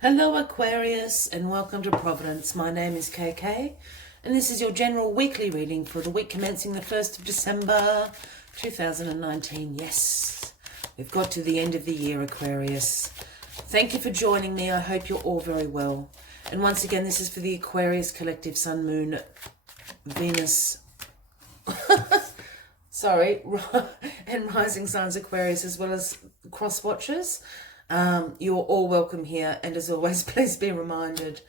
Hello Aquarius and welcome to Providence. My name is KK and this is your general weekly reading for the week commencing the 1st of December 2019. Yes, we've got to the end of the year, Aquarius. Thank you for joining me. I hope you're all very well. And once again, this is for the Aquarius Collective Sun, Moon, Venus, sorry, and rising signs Aquarius, as well as cross watchers. You're all welcome here, and as always, please be reminded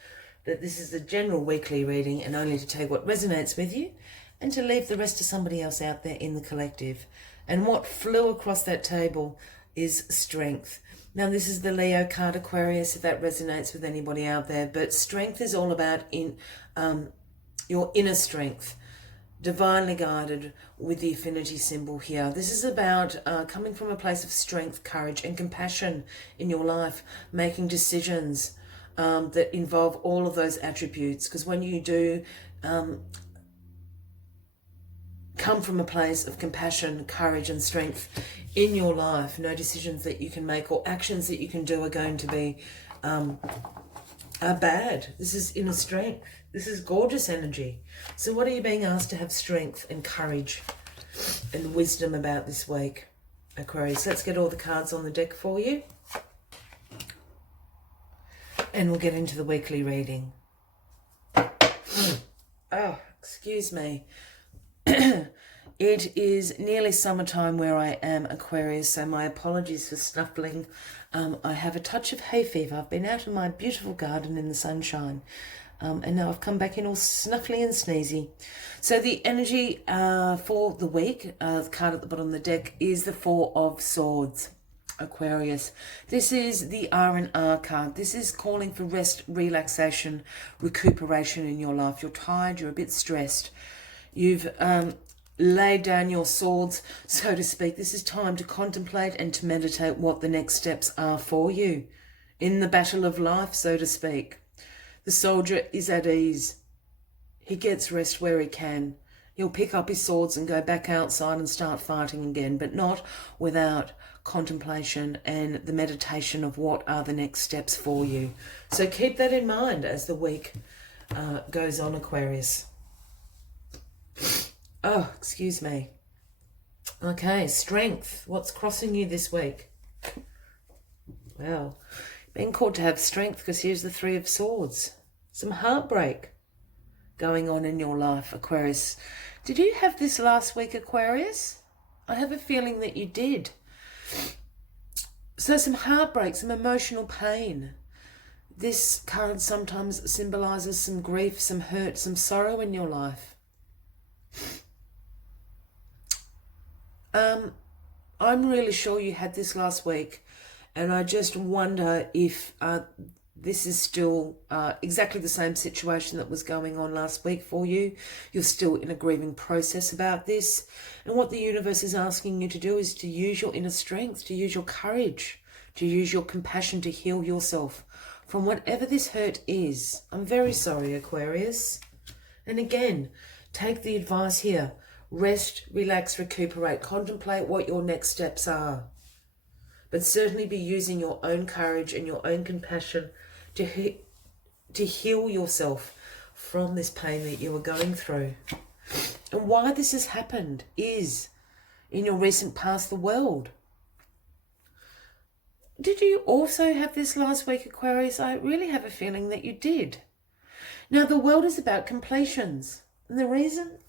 that this is the general weekly reading and only to take what resonates with you and to leave the rest to somebody else out there in the collective. And what flew across that table is strength. Now, this is the Leo card, Aquarius, if that resonates with anybody out there, but strength is all about your inner strength, divinely guided with the affinity symbol here. This is about coming from a place of strength, courage and compassion in your life, making decisions that involve all of those attributes, because when you do come from a place of compassion, courage and strength in your life, no decisions that you can make or actions that you can do are going to be bad. This is inner strength. This is gorgeous energy. So what are you being asked to have strength and courage and wisdom about this week, Aquarius? Let's get all the cards on the deck for you. And we'll get into the weekly reading. Oh, excuse me. It is nearly summertime where I am, Aquarius, so my apologies for snuffling. I have a touch of hay fever. I've been out in my beautiful garden in the sunshine, and now I've come back in all snuffly and sneezy. So the energy for the week, the card at the bottom of the deck, is the Four of Swords, Aquarius. This is the R&R card. This is calling for rest, relaxation, recuperation in your life. You're tired, you're a bit stressed. You've laid down your swords, so to speak. This is time to contemplate and to meditate what the next steps are for you in the battle of life, so to speak. The soldier is at ease. He gets rest where he can. He'll pick up his swords and go back outside and start fighting again, but not without contemplation and the meditation of what are the next steps for you. So keep that in mind as the week goes on, Aquarius. Oh, excuse me. Okay, strength. What's crossing you this week? Well, being called to have strength because here's the Three of Swords. Some heartbreak going on in your life, Aquarius. Did you have this last week, Aquarius? I have a feeling that you did. So some heartbreak, some emotional pain. This card sometimes symbolizes some grief, some hurt, some sorrow in your life. I'm really sure you had this last week, and I just wonder if this is still exactly the same situation that was going on last week for you. You're still in a grieving process about this, and what the universe is asking you to do is to use your inner strength, to use your courage, to use your compassion to heal yourself from whatever this hurt is. I'm very sorry, Aquarius. And again, take the advice here. Rest, relax, recuperate, contemplate what your next steps are. But certainly be using your own courage and your own compassion to heal yourself from this pain that you are going through. And why this has happened is, in your recent past, the world. Did you also have this last week, Aquarius? I really have a feeling that you did. Now, the world is about completions. And the reason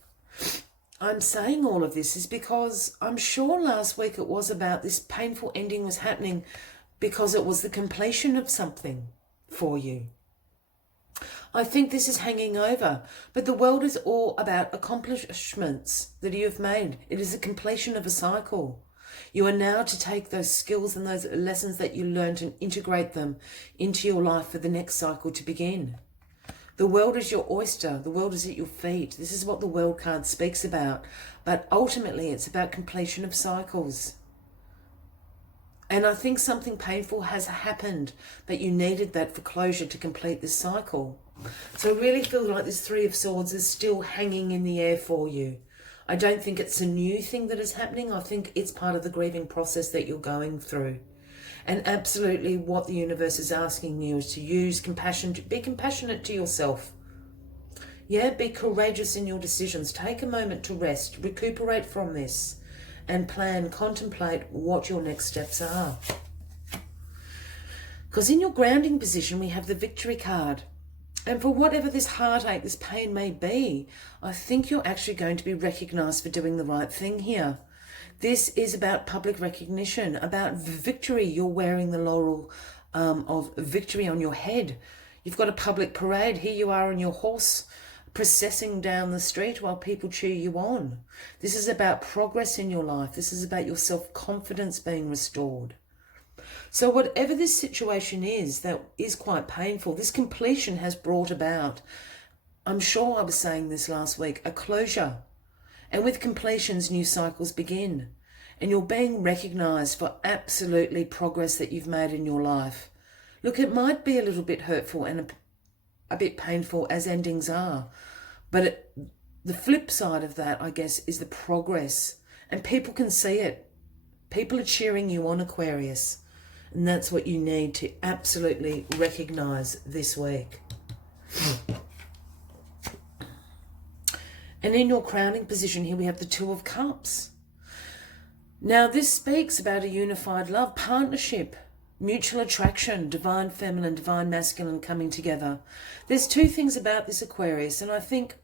I'm saying all of this is because I'm sure last week it was about this painful ending was happening because it was the completion of something for you. I think this is hanging over, but the world is all about accomplishments that you have made. It is a completion of a cycle. You are now to take those skills and those lessons that you learned and integrate them into your life for the next cycle to begin. The world is your oyster. The world is at your feet. This is what the world card speaks about. But ultimately, it's about completion of cycles. And I think something painful has happened that you needed that for closure to complete this cycle. So I really feel like this Three of Swords is still hanging in the air for you. I don't think it's a new thing that is happening. I think it's part of the grieving process that you're going through. And absolutely what the universe is asking you is to use compassion, to be compassionate to yourself. Yeah, be courageous in your decisions. Take a moment to rest, recuperate from this, and contemplate what your next steps are. Because in your grounding position, we have the Victory card. And for whatever this heartache, this pain may be, I think you're actually going to be recognized for doing the right thing here. This is about public recognition, about victory. You're wearing the laurel of victory on your head. You've got a public parade. Here you are on your horse, processing down the street while people cheer you on. This is about progress in your life. This is about your self-confidence being restored. So whatever this situation is that is quite painful, this completion has brought about, I'm sure I was saying this last week, a closure. And with completions, new cycles begin. And you're being recognized for absolutely progress that you've made in your life. Look, it might be a little bit hurtful and a bit painful, as endings are. But the flip side of that, I guess, is the progress. And people can see it. People are cheering you on, Aquarius. And that's what you need to absolutely recognize this week. And in your crowning position here, we have the Two of Cups. Now, this speaks about a unified love, partnership, mutual attraction, divine feminine, divine masculine coming together. There's two things about this, Aquarius, and I think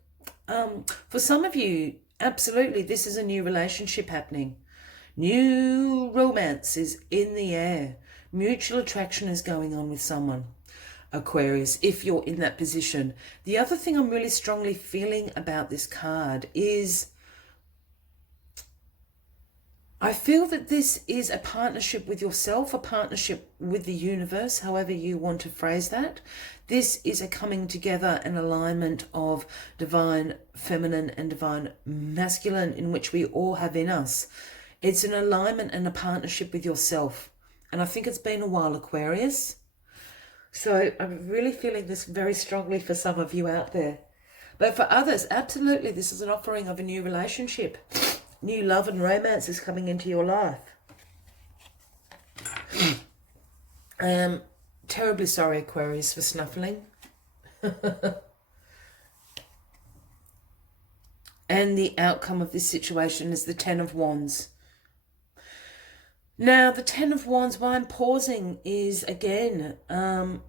for some of you, absolutely, this is a new relationship happening. New romance is in the air. Mutual attraction is going on with someone, Aquarius, if you're in that position. The other thing I'm really strongly feeling about this card is I feel that this is a partnership with yourself, a partnership with the universe, however you want to phrase that. This is a coming together and alignment of divine feminine and divine masculine in which we all have in us. It's an alignment and a partnership with yourself. And I think it's been a while, Aquarius. So I'm really feeling this very strongly for some of you out there. But for others, absolutely, this is an offering of a new relationship. New love and romance is coming into your life. I am terribly sorry, Aquarius, for snuffling. And the outcome of this situation is the Ten of Wands. Now, the Ten of Wands, why I'm pausing is, again, I'll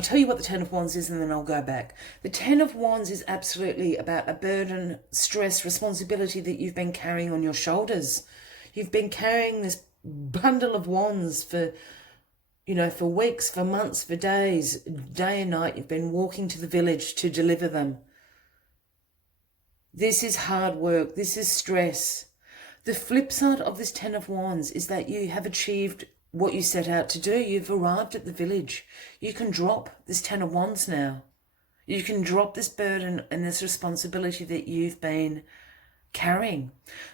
tell you what the Ten of Wands is and then I'll go back. The Ten of Wands is absolutely about a burden, stress, responsibility that you've been carrying on your shoulders. You've been carrying this bundle of wands for, for weeks, for months, for days, day and night. You've been walking to the village to deliver them. This is hard work. This is stress. The flip side of this Ten of Wands is that you have achieved what you set out to do. You've arrived at the village. You can drop this Ten of Wands now. You can drop this burden and this responsibility that you've been carrying.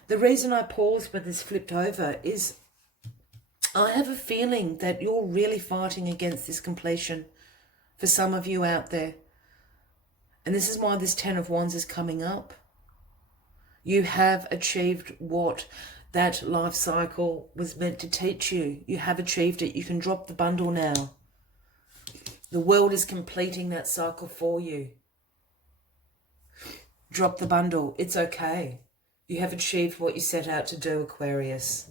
The reason I paused when this flipped over is I have a feeling that you're really fighting against this completion for some of you out there. And this is why this Ten of Wands is coming up. You have achieved what that life cycle was meant to teach you. You have achieved it. You can drop the bundle now. The world is completing that cycle for you. Drop the bundle. It's okay. You have achieved what you set out to do, Aquarius.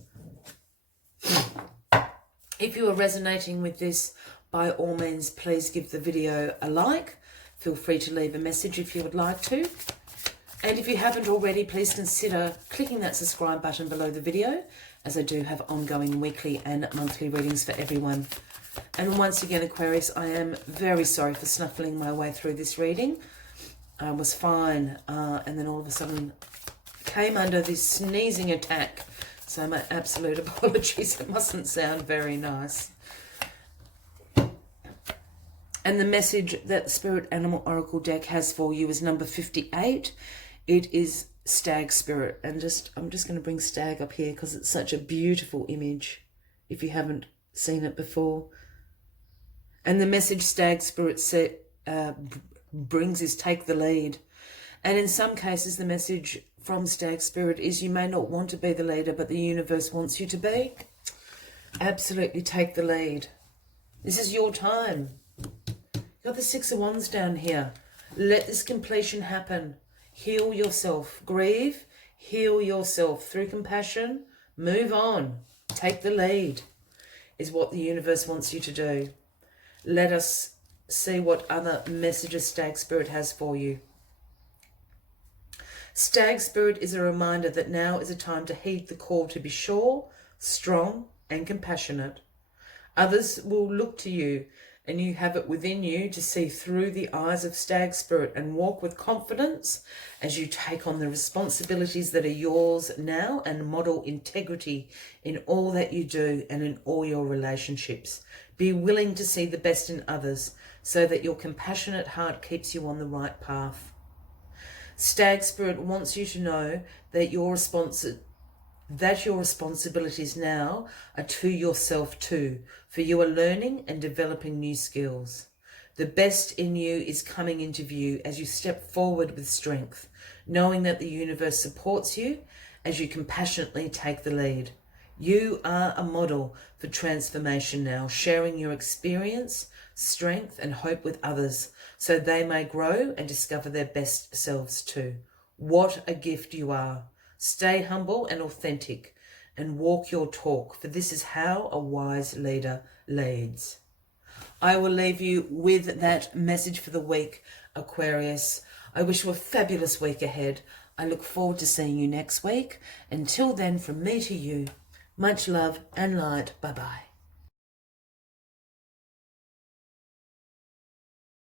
If you are resonating with this, by all means, please give the video a like. Feel free to leave a message if you would like to. And if you haven't already, please consider clicking that subscribe button below the video, as I do have ongoing weekly and monthly readings for everyone. And once again, Aquarius, I am very sorry for snuffling my way through this reading. I was fine, and then all of a sudden came under this sneezing attack. So my absolute apologies. It mustn't sound very nice. And the message that the Spirit Animal Oracle deck has for you is number 58. It is Stag Spirit. And I'm just going to bring Stag up here because it's such a beautiful image if you haven't seen it before. And the message Stag Spirit brings is take the lead. And in some cases, the message from Stag Spirit is you may not want to be the leader, but the universe wants you to be. Absolutely take the lead. This is your time. You've got the Six of Wands down here. Let this completion happen. Heal yourself. Grieve. Heal yourself through compassion. Move on. Take the lead is what the universe wants you to do. Let us see what other messages Stag Spirit has for you. Stag Spirit is a reminder that now is a time to heed the call to be sure, strong, and compassionate. Others will look to you, and you have it within you to see through the eyes of Stag Spirit and walk with confidence as you take on the responsibilities that are yours now and model integrity in all that you do and in all your relationships. Be willing to see the best in others so that your compassionate heart keeps you on the right path. Stag Spirit wants you to know that your responsibilities now are to yourself too, for you are learning and developing new skills. The best in you is coming into view as you step forward with strength, knowing that the universe supports you as you compassionately take the lead. You are a model for transformation now, sharing your experience, strength and hope with others so they may grow and discover their best selves too. What a gift you are. Stay humble and authentic and walk your talk, for this is how a wise leader leads. I will leave you with that message for the week, Aquarius. I wish you a fabulous week ahead. I look forward to seeing you next week. Until then, from me to you, much love and light. Bye-bye.